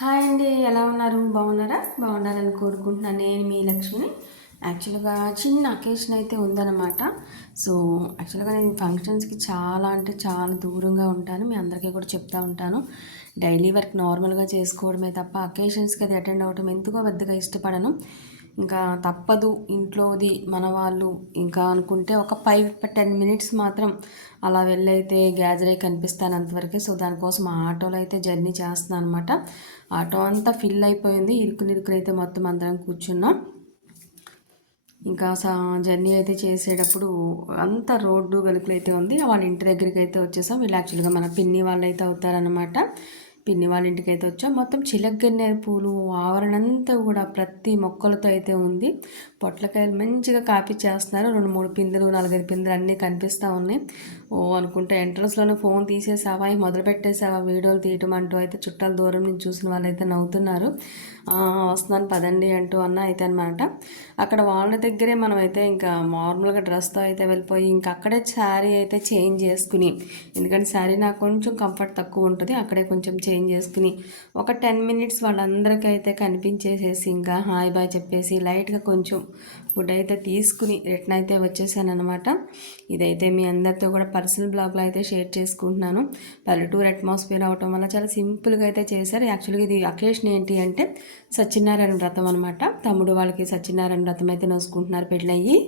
Hi అండి ఎలా ఉన్నారు? బాగున్నారా? బాగుండాలని కోరుకుంటున్నాను. నేను మీ లక్ష్మిని. యాక్చువల్గా చిన్న అకేషన్ అయితే ఉందన్నమాట. సో యాక్చువల్గా నేను ఫంక్షన్స్కి చాలా అంటే చాలా దూరంగా ఉంటాను. మీ అందరికీ కూడా చెప్తా ఉంటాను. డైలీ వర్క్ నార్మల్గా చేసుకోవడమే తప్ప అకేషన్స్కి అది అటెండ్ అవ్వడం ఎందుకో పెద్దగా ఇష్టపడను. ఇంకా తప్పదు ఇంట్లోది మన వాళ్ళు. ఇంకా అనుకుంటే ఒక ఫైవ్ టెన్ మినిట్స్ మాత్రం అలా వెళ్ళైతే అయ్యి కనిపిస్తాను అంతవరకే. సో దానికోసం ఆటోలో అయితే జర్నీ చేస్తున్నాను అనమాట ఆటో అంతా ఫిల్ అయిపోయింది. ఇరుకునిరుకునైతే మొత్తం అందరం కూర్చున్నాం. ఇంకా జర్నీ అయితే చేసేటప్పుడు అంత రోడ్డు వెలుకులు అయితే ఉంది వాళ్ళ ఇంటి దగ్గరికి అయితే వచ్చేసాం. వీళ్ళు యాక్చువల్గా మన పిన్ని వాళ్ళు అయితే అవుతారనమాట పిన్ని వాళ్ళ ఇంటికి అయితే వచ్చాం. మొత్తం చిలగన్నేరు పూలు ఆవరణంతా కూడా ప్రతి మొక్కలతో అయితే ఉంది. పొట్లకాయలు మంచిగా కాపీ చేస్తున్నారు. రెండు మూడు పిందెలు నాలుగైదు పిందెలు అన్నీ కనిపిస్తూ ఉన్నాయి. ఓ అనుకుంటే ఎంట్రన్స్లోనే ఫోన్ తీసేసావా? మొదలు పెట్టేసావా? వీడియోలు తీయటం అంటూ అయితే చుట్టాల దూరం నుంచి చూసిన వాళ్ళు అయితే నవ్వుతున్నారు వస్తున్నాను పదండి అంటూ అన్న అయితే అనమాట అక్కడ వాళ్ళ దగ్గరే మనం అయితే ఇంకా నార్మల్గా డ్రెస్తో అయితే వెళ్ళిపోయి ఇంకా అక్కడే శారీ అయితే చేంజ్ చేసుకుని ఎందుకంటే శారీ నాకు కొంచెం కంఫర్ట్ తక్కువ ఉంటుంది. అక్కడే కొంచెం చేంజ్ చేసుకుని ఒక టెన్ మినిట్స్ వాళ్ళందరికీ అయితే కనిపించేసేసి ఇంకా హాయ్ బాయ్ చెప్పేసి లైట్గా కొంచెం ఫుడ్ అయితే తీసుకుని రిటర్న్ అయితే వచ్చేసాను అనమాట ఇదైతే మీ అందరితో కూడా పర్సనల్ బ్లాగ్లో అయితే షేర్ చేసుకుంటున్నాను. పల్లెటూరు అట్మాస్ఫియర్ అవటం వల్ల చాలా సింపుల్గా అయితే చేశారు. యాక్చువల్గా ఇది అకేషన్ ఏంటి అంటే సత్యనారాయణ వ్రతం అనమాట తమ్ముడు వాళ్ళకి సత్యనారాయణ వ్రతం అయితే నోసుకుంటున్నారు పెళ్ళయ్యి.